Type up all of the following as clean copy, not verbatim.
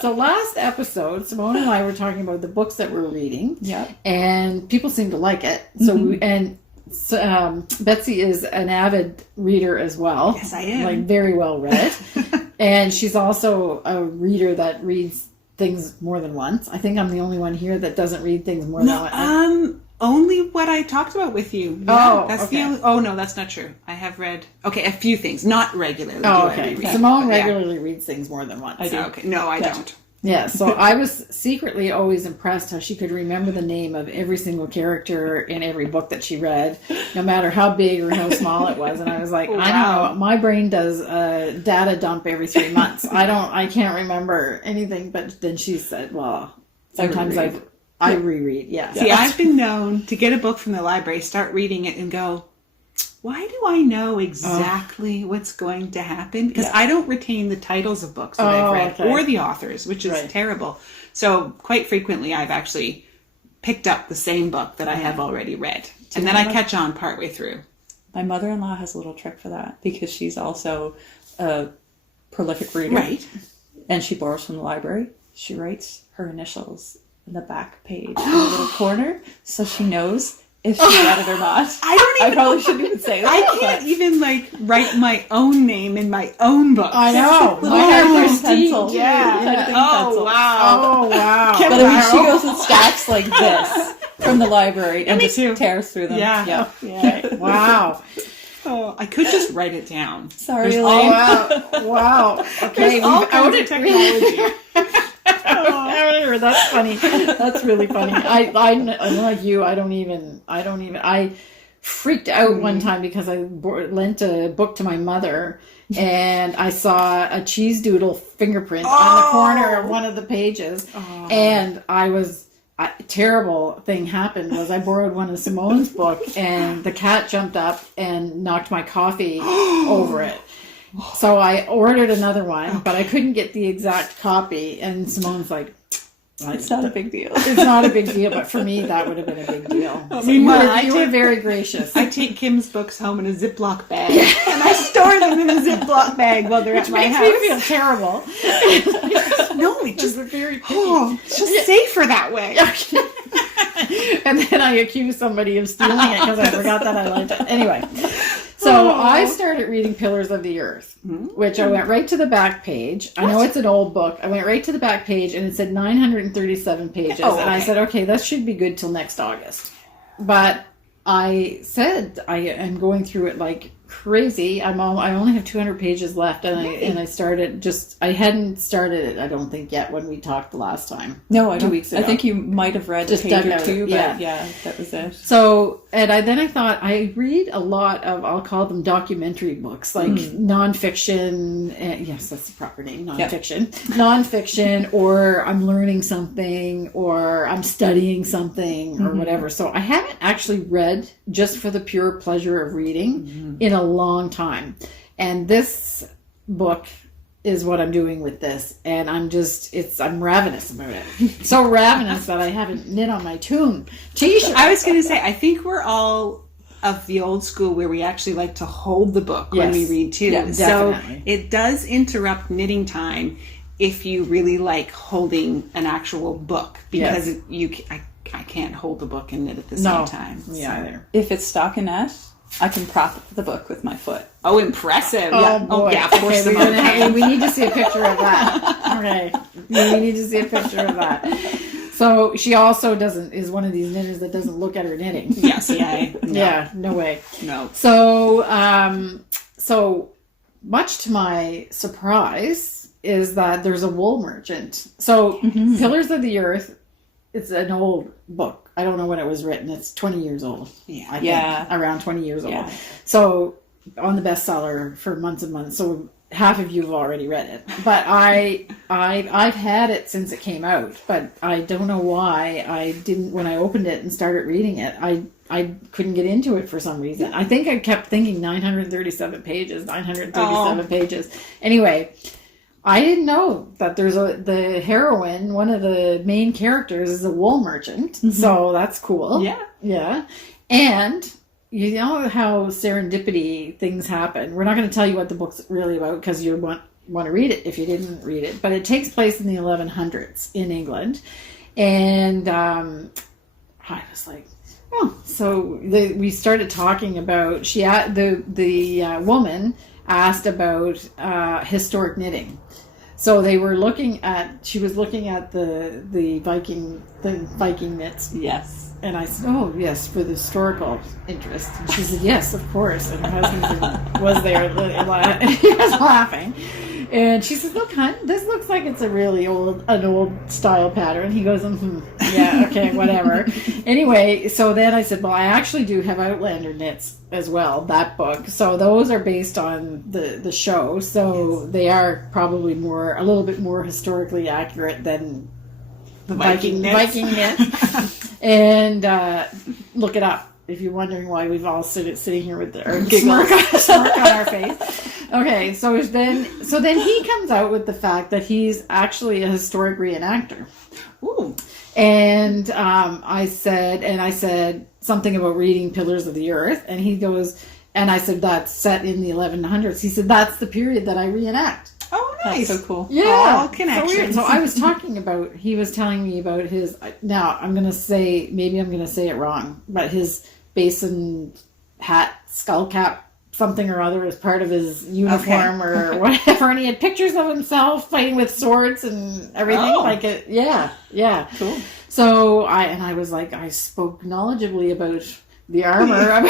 So last episode, Simone and I were talking about the books that we're reading. Yeah. And people seem to like it. So, Betsy is an avid reader as well. Yes, I am. Like, very well read. And she's also a reader that reads things more than once. I think I'm the only one here that doesn't read things more than once. Only what I talked about with you. Yeah, that's okay. the only. Oh no, that's not true. I have read a few things, not regularly. Oh, okay. Simone regularly reads things more than once. I do. Okay. No, I don't. Yeah, so I was secretly always impressed how she could remember the name of every single character in every book that she read, no matter how big or how small it was. And I was like, Wow. I don't know, my brain does a data dump every 3 months. I can't remember anything. But then she said, well, sometimes I reread. Yeah. See, I've been known to get a book from the library, start reading it, and go, why do I know exactly what's going to happen? Because I don't retain the titles of books that I've read or the authors, which is terrible. So quite frequently I've actually picked up the same book that I have already read. And then I catch on partway through. My mother-in-law has a little trick for that because she's also a prolific reader. Right. And she borrows from the library. She writes her initials in the back page in the little corner so she knows if she read it or not. I probably shouldn't even say that. I can't even write my own name in my own book. I know. Little hard pencil. Yeah. Oh, wow. Oh, wow. But I mean, she goes with stacks like this from the library and me just too. tears through them. Yeah. Okay. Wow. Oh, I could just write it down. Sorry, Elaine. Wow. Okay. There's all kinds of technology. That's funny. That's really funny. I'm like you. I freaked out one time because I lent a book to my mother and I saw a cheese doodle fingerprint on the corner of one of the pages. And a terrible thing happened was I borrowed one of Simone's book and the cat jumped up and knocked my coffee over it. So I ordered another one, but I couldn't get the exact copy. And Simone's like, It's not a big deal. It's not a big deal, but for me, that would have been a big deal. I mean, you were very gracious. I take Kim's books home in a Ziploc bag, and I store them in a Ziploc bag while they're at my house. Makes me feel terrible. No, it's just very it's just safer that way. And then I accuse somebody of stealing it because I forgot that I liked it. Anyway, so I started reading Pillars of the Earth, which I went right to the back page. I know it's an old book. I went right to the back page, and it said 937 pages. Oh, okay. And I said, okay, that should be good till next August. But I said I am going through it like crazy. I only have 200 pages left, and I hadn't started it, I don't think, yet when we talked the last time. No, I don't. 2 weeks ago. I think you might have read Just a page dug or out. two, but Yeah. that was it. So, and I thought I read a lot of, I'll call them documentary books, like nonfiction. Yes, that's the proper name, nonfiction. Nonfiction, or I'm learning something, or I'm studying something, or whatever. So I haven't actually read just for the pure pleasure of reading in a long time. And this book is what I'm doing with this, and I'm ravenous about it. So ravenous that I haven't knit on my t-shirt. I was going to say, I think we're all of the old school where we actually like to hold the book when we read too. Yeah, so definitely. it does interrupt knitting time if you really like holding an actual book, because I can't hold the book and knit at the same time. Yeah, either. If it's stockinette, I can prop the book with my foot. Oh, impressive. Oh, boy. Yeah, of course. Okay, we need to see a picture of that. Okay. We need to see a picture of that. So she also is one of these knitters that doesn't look at her knitting. Yes, Yeah, no way. No. So, so much to my surprise is that there's a wool merchant. So Pillars of the Earth, it's an old book. I don't know when it was written. It's 20 years old. Yeah. I think, around 20 years old. Yeah. So on the bestseller for months and months. So half of you have already read it. But I've had it since it came out. But I don't know why I didn't, when I opened it and started reading it, I couldn't get into it for some reason. I think I kept thinking 937 pages. Pages. Anyway, I didn't know that the heroine, one of the main characters, is a wool merchant. So that's cool. Yeah. Yeah. And you know how serendipity things happen. We're not going to tell you what the book's really about because you want to read it if you didn't read it. But it takes place in the 1100s in England. And I was like, oh. So we started talking about, the woman asked about historic knitting. So she was looking at the Viking knits. Yes. And I said, oh, yes, for the historical interest. And she said, yes, of course. And her husband was there, and he was laughing. And she says, look, hon, this looks like it's an old style pattern. He goes, yeah, okay, whatever. Anyway, so then I said, well, I actually do have Outlander knits as well, that book. So those are based on the show. So they are probably a little bit more historically accurate than the Viking knits. And look it up if you're wondering why we've all sitting here with our smirk on our face. Okay, so then he comes out with the fact that he's actually a historic reenactor. Ooh. And I said something about reading Pillars of the Earth, and he goes, and I said, that's set in the 1100s. He said, that's the period that I reenact. Oh, nice. That's so cool. Yeah. All connections. So I was talking about, he was telling me about his, now I'm going to say, maybe I'm going to say it wrong, but his basin hat, skull cap, something or other as part of his uniform or whatever. And he had pictures of himself fighting with swords and everything like it. Yeah. Yeah. Cool. So I was like, I spoke knowledgeably about the armor.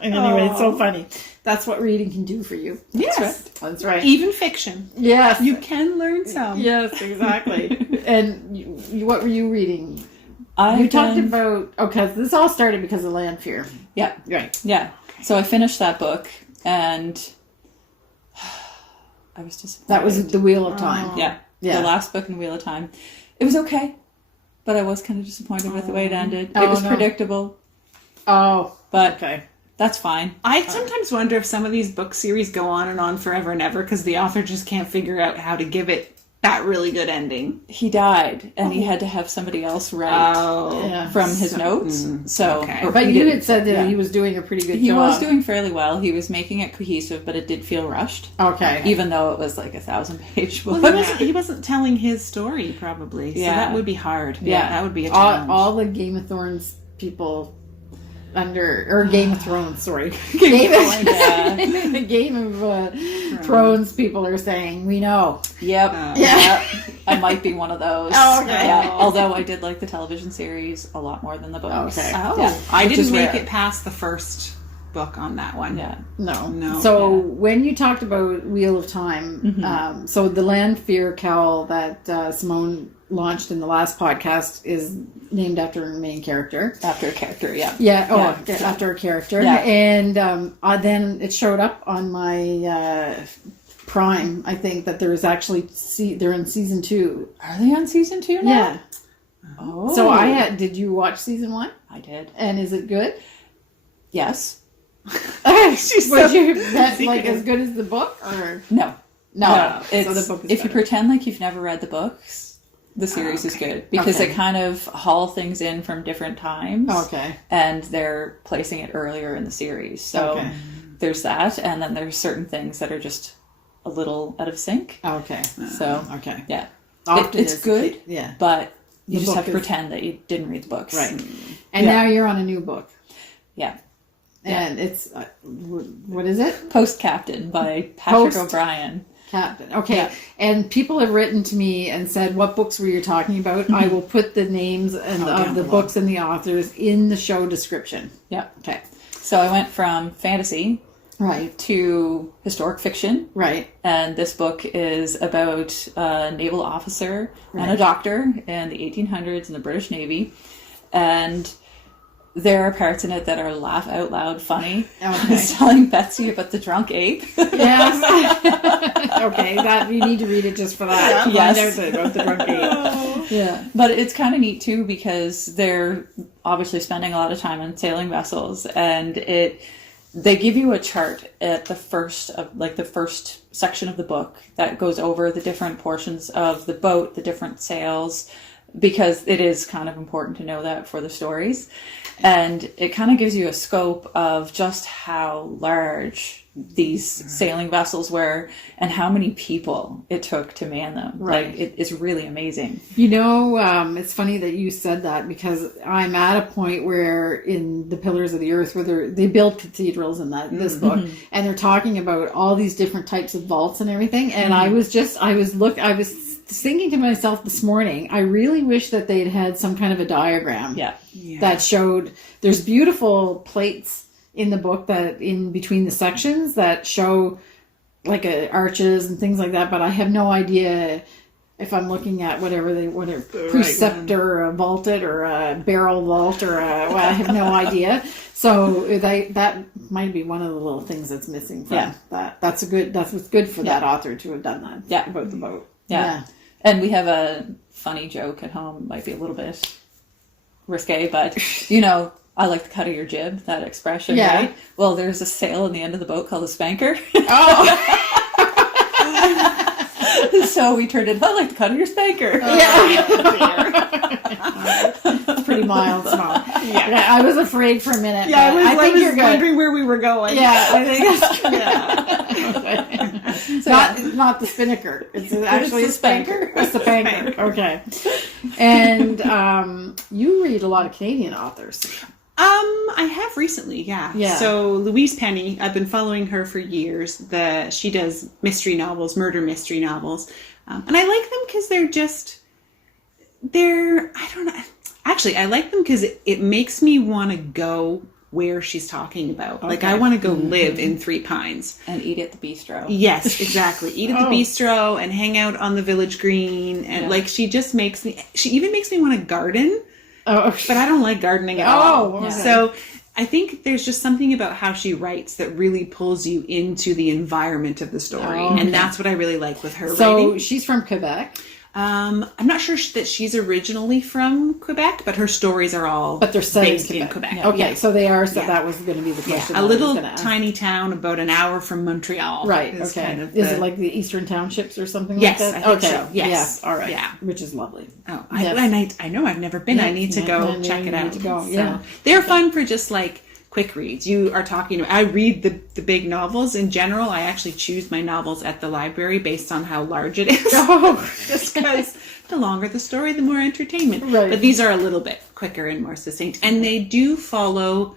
And anyway, it's so funny. That's what reading can do for you. Yes. That's right. Even fiction. Yes. You can learn some. Yes, exactly. And what were you reading? You talked about, because this all started because of Land Fear. Yeah. Right. Yeah. So I finished that book, and I was disappointed. That was The Wheel of Time. Yeah. The last book in Wheel of Time. It was okay, but I was kind of disappointed with the way it ended. It was predictable. Oh. But okay. That's fine. I sometimes wonder if some of these book series go on and on forever and ever because the author just can't figure out how to give it that really good ending. He died, and he had to have somebody else write from his notes. But you had said that he was doing a pretty good job. He was doing fairly well. He was making it cohesive, but it did feel rushed. Okay. Even though it was like a 1,000-page book. Well, he wasn't telling his story, probably. So that would be hard. Yeah, that would be a challenge. All the Game of Thrones people... Game of Thrones, sorry. Game of Thrones people are saying, we know. Yep. I might be one of those. Oh, okay. Yeah. Although I did like the television series a lot more than the books. Okay. Oh. Yeah. I didn't make it past the first book on that one. Yeah. No. So when you talked about Wheel of Time, so the Land Fear cowl that Simone launched in the last podcast is named after her main character. After a character, after a character. Yeah. And then it showed up on my Prime, I think, that there is actually, they're in season 2. Are they on season 2 now? Yeah. Oh. So did you watch season 1? I did. And is it good? Yes. Was that like as good as the book? Or No. So the book is if you pretend like you've never read the books, the series is good because it kind of haul things in from different times. Okay. And they're placing it earlier in the series. So there's that, and then there's certain things that are just a little out of sync. Okay. So yeah. It's good. Yeah. But you just have to pretend that you didn't read the books. Right. And now you're on a new book. Yeah. And it's what is it? Post Captain by Patrick O'Brien. Captain. Okay. And people have written to me and said, what books were you talking about? I will put the names of the books and the authors in the show description. Yeah. Okay. So I went from fantasy to historic fiction. Right. And this book is about a naval officer and a doctor in the 1800s in the British Navy. And there are parts in it that are laugh out loud funny. Okay. I was telling Betsy about the drunk ape. Yes. Okay, you need to read it just for that. Yes. About the drunk ape. Yeah. But it's kind of neat too because they're obviously spending a lot of time on sailing vessels, and they give you a chart at the first section of the book that goes over the different portions of the boat, the different sails, because it is kind of important to know that for the stories. And it kind of gives you a scope of just how large these sailing vessels were and how many people it took to man them. Right. Like, it's really amazing. It's funny that you said that, because I'm at a point where in the Pillars of the Earth, where they build cathedrals in this book, and they're talking about all these different types of vaults and everything. And I was thinking to myself this morning, I really wish that they'd had some kind of a diagram that showed, there's beautiful plates in the book that in between the sections that show like arches and things like that, but I have no idea if I'm looking at whatever preceptor or a vaulted or a barrel vault or I have no idea. So that might be one of the little things that's missing from that. That's what's good for that author to have done that. Yeah. About the boat. Yeah. And we have a funny joke at home, might be a little bit risque, but I like the cut of your jib, that expression, right? Well, there's a sail in the end of the boat called a spanker. Oh. So we turned it, I like the cut of your spanker. It's pretty mild, small. Yeah. I was afraid for a minute. Yeah, I think was you're good. wondering where we were going. Yeah, I think that's not the spinnaker. It's actually a spanker. It's the spanker. Okay. And you read a lot of Canadian authors. I have recently, yeah. So Louise Penny, I've been following her for years. She does mystery novels, murder mystery novels. And I like them because I don't know. Actually, I like them because it makes me want to go where she's talking about. Okay. Like, I want to go live in Three Pines. And eat at the bistro. Yes, exactly. Eat at the bistro and hang out on the village green. And she even makes me want to garden. Oh, but I don't like gardening at all. Okay. So I think there's just something about how she writes that really pulls you into the environment of the story. And that's what I really like with her writing. So she's from Quebec. I'm not sure that she's originally from Quebec, but her stories are all based in Quebec. Yeah. Okay, so they are. So that was going to be the question. A little tiny town about an hour from Montreal. Right. Okay. Kind of is it like the Eastern Townships or something like that? Yes, I think so. Yes. All right. Yeah. Which is lovely. Oh, I know I've never been. Yeah. I need to go check it out. So they're fun for just like quick reads. You are talking about, I read the big novels in general. I actually choose my novels at the library based on how large it is. Just because the longer the story, the more entertainment. Right. But these are a little bit quicker and more succinct. And they do follow,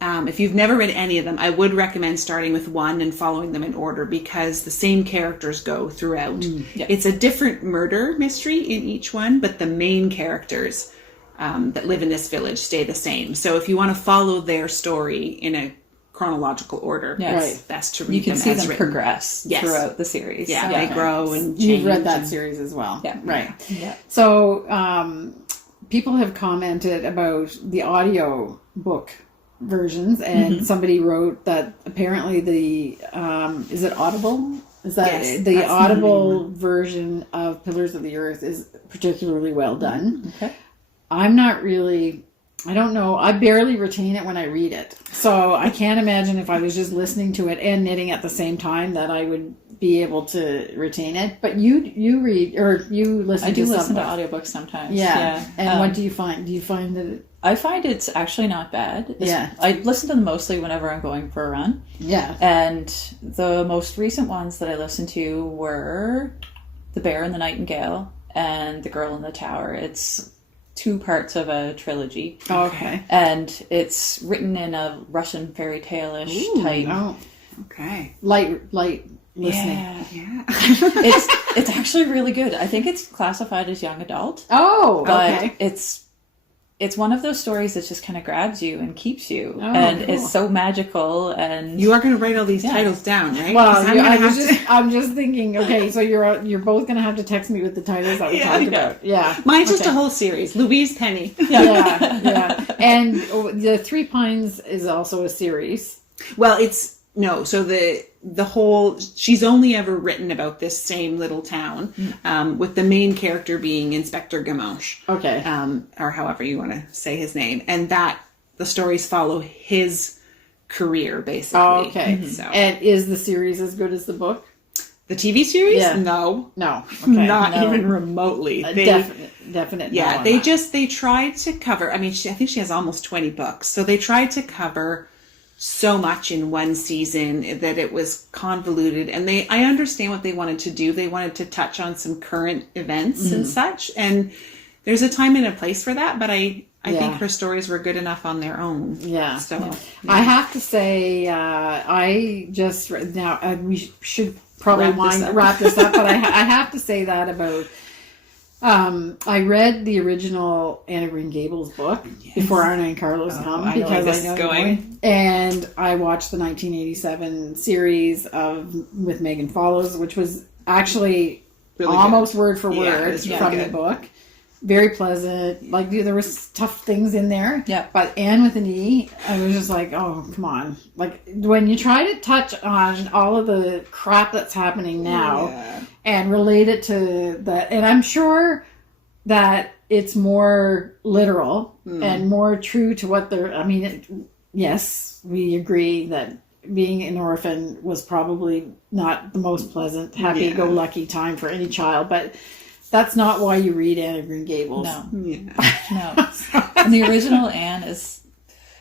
if you've never read any of them, I would recommend starting with one and following them in order because the same characters go throughout. It's a different murder mystery in each one, but the main characters that live in this village stay the same. So if you want to follow their story in a chronological order, it's best to read them. You can see them progress throughout the series. Yeah, they grow and change. You've read that series as well. Yeah. Right. Yeah. So people have commented about the audio book versions, and somebody wrote that apparently the is it Audible? Is that the Audible version of Pillars of the Earth is particularly well done. Okay. I'm not really, I don't know. I barely retain it when I read it. So I can't imagine if I was just listening to it and knitting at the same time that I would be able to retain it. But you read, or you listen to some. I do listen to audiobooks sometimes. Yeah. And what do you find? Do you find that I find it's actually not bad. I listen to them mostly whenever I'm going for a run. Yeah. And the most recent ones that I listened to were The Bear and the Nightingale and The Girl in the Tower. It's 2 parts of a trilogy. Okay. And it's written in a Russian fairy tale-ish type. Oh, okay. Light listening. Yeah. It's actually really good. I think it's classified as young adult. Oh, but okay. It's one of those stories that just kind of grabs you and keeps you. And cool. It's so magical. And you are going to write all these titles down, right? Well, I'm just thinking, okay, so you're both going to have to text me with the titles that we talked about. Yeah. Mine's just a whole series. Louise Penny. Yeah. And the Three Pines is also a series. Well, so the whole, she's only ever written about this same little town, with the main character being Inspector Gamanche. Okay. Or however you want to say his name. And that the stories follow his career, basically. Oh, okay. So. And is the series as good as the book? The TV series? Yeah. No. Okay. Not even remotely. Definite. Yeah, they tried to cover, I think she has almost 20 books. So they tried to cover so much in one season that it was convoluted. And I understand what they wanted to do. They wanted to touch on some current events and such. And there's a time and a place for that, but I think her stories were good enough on their own. Yeah. So I have to say, I just now we should probably wrap this up, but I have to say that about. I read the original Anne of Green Gables book before Arna and Carlos come because I know going. And I watched the 1987 series with Megan Follows, which was actually really almost good. Word for word from the book. Very pleasant. Like there was tough things in there. Yeah. But Anne with an E, I was just like, oh, come on. Like when you try to touch on all of the crap that's happening now and relate it to that, and I'm sure that it's more literal and more true to what they're, I mean, yes, we agree that being an orphan was probably not the most pleasant, happy-go-lucky time for any child, but that's not why you read Anne of Green Gables. No. No. And the original Anne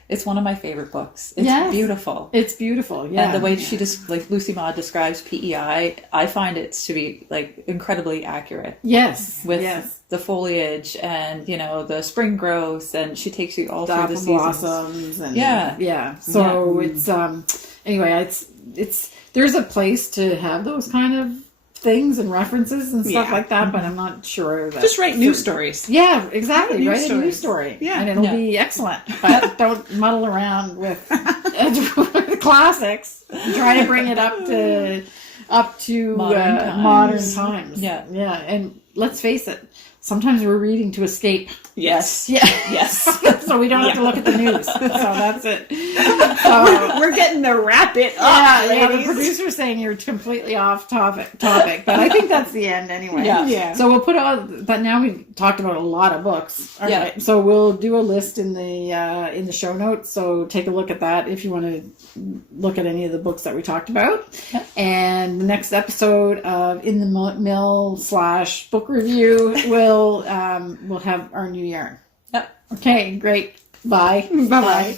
it's one of my favorite books. It's beautiful. It's beautiful, yeah. And the way she like Lucy Maud describes PEI, I find it to be like incredibly accurate. Yes. With the foliage and, the spring growth, and she takes you all through the seasons. Blossoms and So it's anyway, it's there's a place to have those kind of things and references and stuff like that, but I'm not sure that just write news stories. Yeah, exactly. Write a news story. Yeah. And it'll be excellent. But don't muddle around with classics and try to bring it up to modern times. Yeah. Yeah. And let's face it, sometimes we're reading to escape. Yes. Yeah. Yes. So we don't have to look at the news. So that's it. So we're getting to wrap it up. Yeah, the producer's saying you're completely off topic, but I think that's the end anyway. Yeah. So we'll put but now we've talked about a lot of books. Right. So we'll do a list in the show notes. So take a look at that if you want to look at any of the books that we talked about. Yeah. And the next episode of In the Mill / book review we'll have our new yarn. Yep. Okay, great. Bye. Bye-bye.